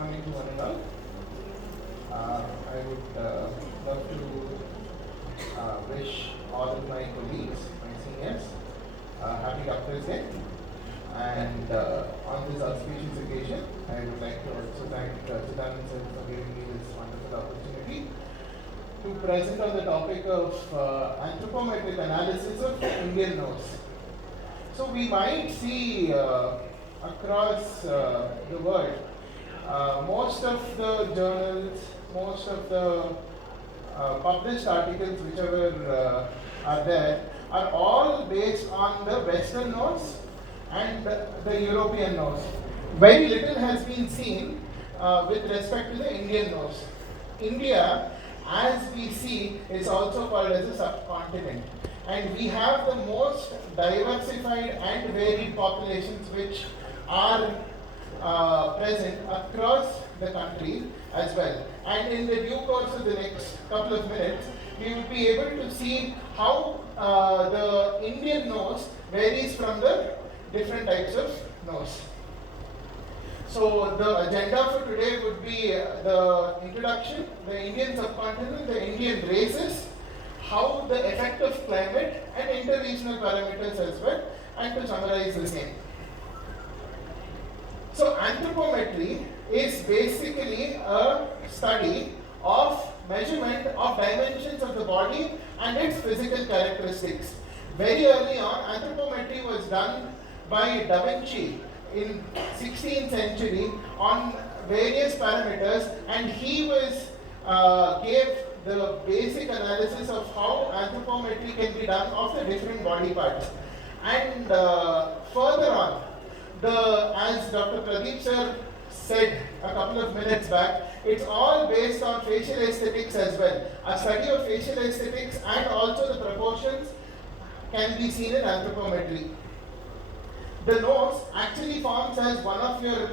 morning to one and all. I would love to wish all of my colleagues, my seniors, happy Doctor's Day. And on this auspicious occasion, I would like to also thank Siddharth sir for giving me this wonderful opportunity to present on the topic of anthropometric analysis of Indian nose. So we might see across the world, most of the journals, most of the published articles whichever are there, are all based on the Western nose and the European nose. Very little has been seen with respect to the Indian nose. India, as we see, is also called as a subcontinent. And we have the most diversified and varied populations which are present across the country as well. And in the due course of the next couple of minutes, we will be able to see how the Indian nose varies from the different types of nose. So the agenda for today would be the introduction, the Indian subcontinent, the Indian races, how the effect of climate and interregional parameters as well, and to summarize the same. So anthropometry is basically a study of measurement of dimensions of the body and its physical characteristics. Very early on, anthropometry was done by Da Vinci in 16th century on various parameters, and he gave the basic analysis of how anthropometry can be done of the different body parts. And further on, as Dr. Pradeep sir said a couple of minutes back, it's all based on facial aesthetics as well. A study of facial aesthetics and also the proportions can be seen in anthropometry. The nose actually forms as one of your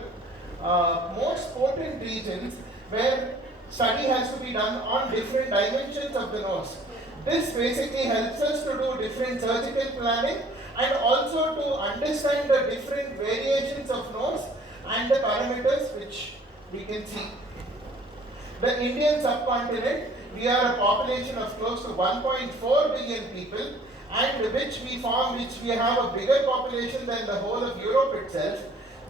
most potent regions where study has to be done on different dimensions of the nose. This basically helps us to do different surgical planning and also to understand the different variations of nose and the parameters which we can see. The Indian subcontinent, we are a population of close to 1.4 billion people, and which we have a bigger population than the whole of Europe itself.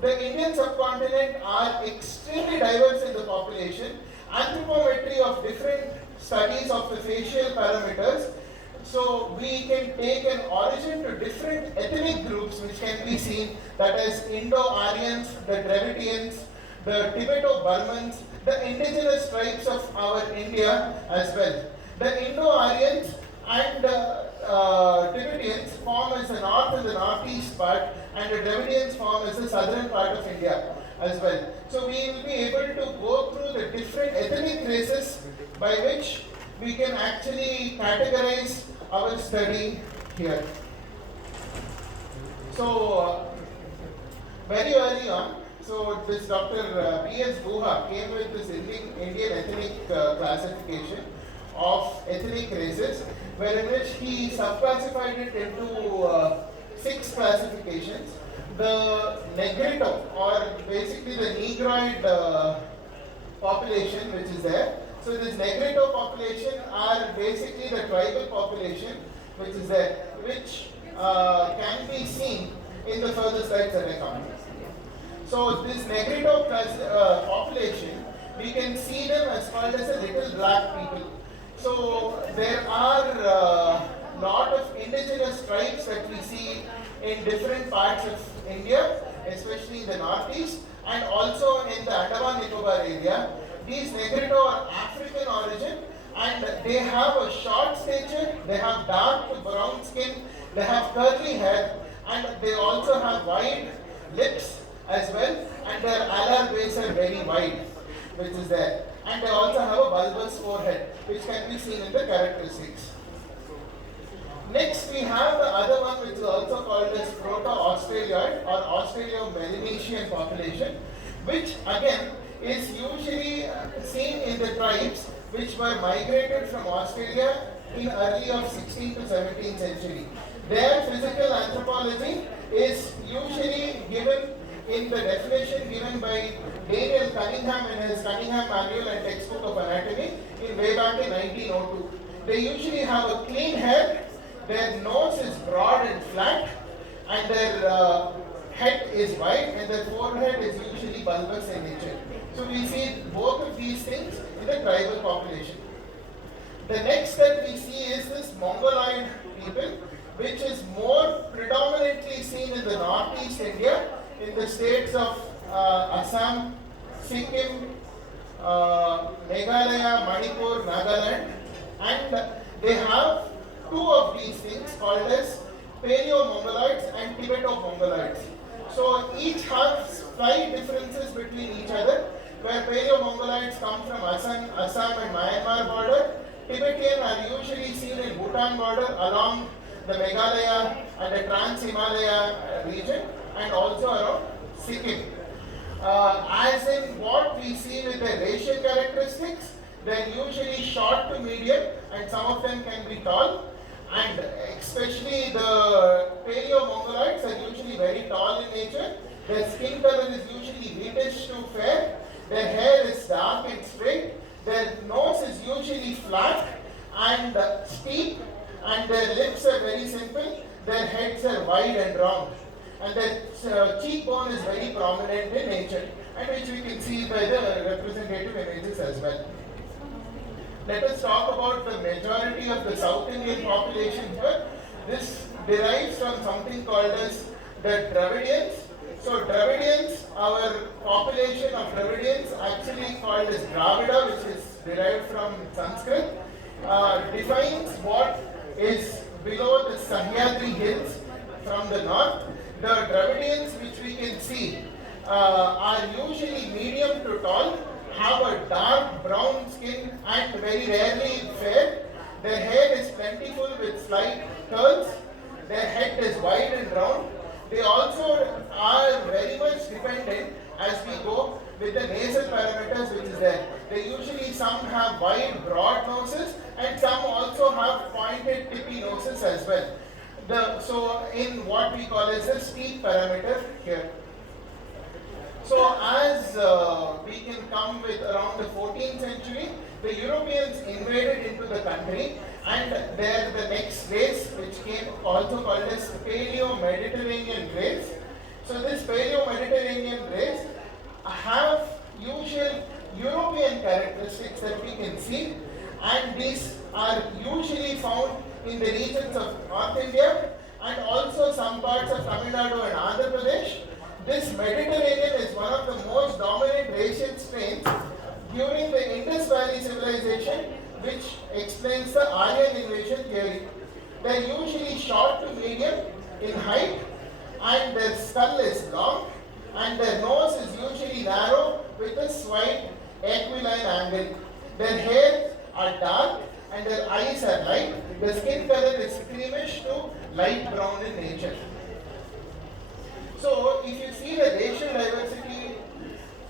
The Indian subcontinent are extremely diverse in the population. Anthropometry of different studies of the facial parameters. So we can take an origin to different ethnic groups which can be seen, that is Indo-Aryans, the Dravidians, the Tibeto-Burmans, the indigenous tribes of our India as well. The Indo-Aryans and Tibetans form as the north and the northeast part, and the Dravidians form as the southern part of India as well. So we will be able to go through the different ethnic races by which we can actually categorize our study here. So very early on, so this Dr. P.S. Guha came with this Indian ethnic classification of ethnic races, wherein which he subclassified it into 6 classifications. The Negrito, or basically the Negroid population which is there. So this Negrito population are basically the tribal population which is there, which can be seen in the further slides that I come. So this Negrito population, we can see them as called as a little black people. So there are a lot of indigenous tribes that we see in different parts of India, especially in the northeast and also in the Andaman Nicobar area. These Negrito are African origin, and they have a short stature, they have dark to brown skin, they have curly hair, and they also have wide lips as well, and their alar base are very wide, which is there. And they also have a bulbous forehead, which can be seen in the characteristics. Next, we have the other one, which is also called as Proto-Australoid or Australo-Melanesian population, which again is usually seen in the tribes which were migrated from Australia in early of 16th to 17th century. Their physical anthropology is usually given in the definition given by Daniel Cunningham in his Cunningham Manual and Textbook of Anatomy in way back in 1902. They usually have a clean hair, their nose is broad and flat, and their head is wide, and their forehead is usually bulbous in nature. So we see both of these things in the tribal population. The next that we see is this Mongoloid people, which is more predominantly seen in the northeast India, in the states of Assam, Sikkim, Meghalaya, Manipur, Nagaland, and they have two of these things called as Paleo-Mongoloids and Tibeto-Mongoloids. So each has slight differences between each other, where Paleo-Mongoloids come from Assam and Myanmar border. Tibetan are usually seen in Bhutan border along the Meghalaya and the Trans-Himalaya region, and also around Sikkim. As in what we see with the racial characteristics, they are usually short to medium, and some of them can be tall, and especially the Paleo-Mongoloids are usually very tall in nature. Their skin color is usually whitish to fair, their hair is dark and straight, their nose is usually flat and steep, and their lips are very simple, their heads are wide and round, and their cheekbone is very prominent in nature, and which we can see by the representative images as well. Let us talk about the majority of the South Indian population here. This derives from something called as the Dravidians. So Dravidians, our population of Dravidians, actually called as Dravida, which is derived from Sanskrit, defines what is below the Sahyadri hills from the north. The Dravidians, which we can see, are usually medium to tall, have a dark brown skin and very rarely fair. Their hair is plentiful with slight curls. Their head is wide and round. They also are very much dependent as we go with the nasal parameters which is there. They usually, some have wide broad noses and some also have pointed tippy noses as well. So in what we call as a steep parameter here. So as we can come with around the 14th century, the Europeans invaded into the country, and there the next race, which came also called as Paleo-Mediterranean race. So this Paleo-Mediterranean race have usual European characteristics that we can see, and these are usually found in the regions of North India and also some parts of Tamil Nadu and Andhra Pradesh. This Mediterranean is one of the most dominant racial strains during the Indus Valley civilization, which explains the Aryan invasion theory. They are usually short to medium in height, and their skull is long, and their nose is usually narrow with a slight aquiline angle. Their hair are dark and their eyes are light. The skin color is creamish to light brown in nature. So, if you see the racial diversity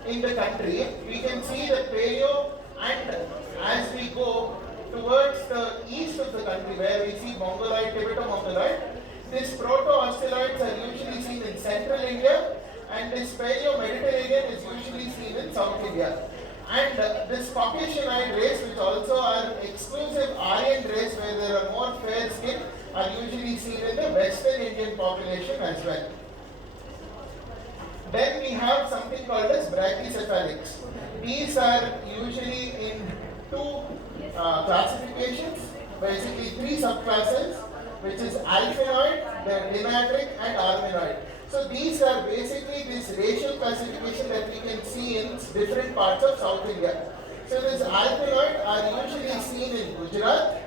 in the country, we can see the Paleo, and as we go towards the east of the country where we see Mongoloid, Tibeto-Mongoloid, these Proto-Australoids are usually seen in central India, and this Paleo-Mediterranean is usually seen in South India. And this Caucasianide race, which also are exclusive Aryan race where there are more fair skin, are usually seen in the Western Indian population as well. Then we have something called as brachycephalics. These are usually in two classifications, basically three subclasses, which is alphinoid, the dimatric, and arminoid. So these are basically this racial classification that we can see in different parts of South India. So this alphinoid are usually seen in Gujarat.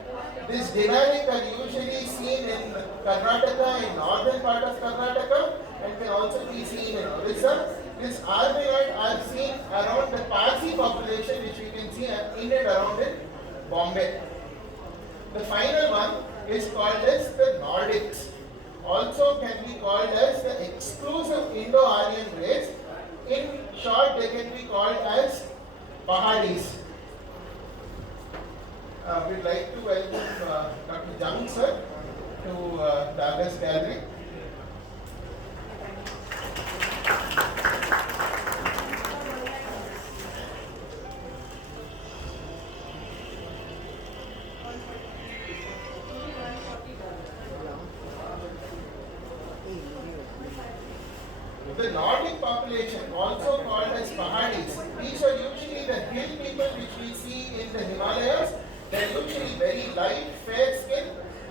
This dimatric are usually seen in Karnataka, in northern part of Karnataka, and can also be seen in Orissa. This arminoid are seen around the Parsi population, which we can see in and around in Bombay. The final one is called as the Nordics. Also can be called as the exclusive Indo-Aryan race. In short, they can be called as Pahadis. We'd like to welcome Dr. Jung sir to the August Gallery. Nordic population, also called as Pahadis, these are usually the hill people which we see in the Himalayas. They are usually very light, fair skin,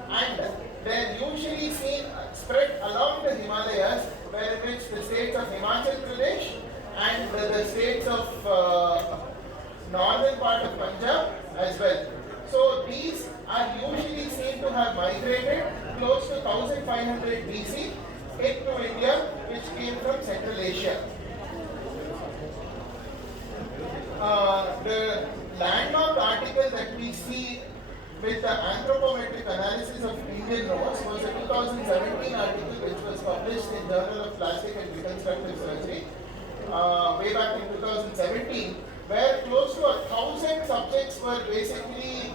and they are usually seen spread along the Himalayas, where in which the states of Himachal Pradesh and the states of northern part of Punjab as well. So these are usually seen to have migrated close to 1500 BC into India, which came from Central Asia. The landmark article that we see with the anthropometric analysis of Indian nose was a 2017 article which was published in Journal of Plastic and Reconstructive Surgery way back in 2017, where close to 1,000 subjects were basically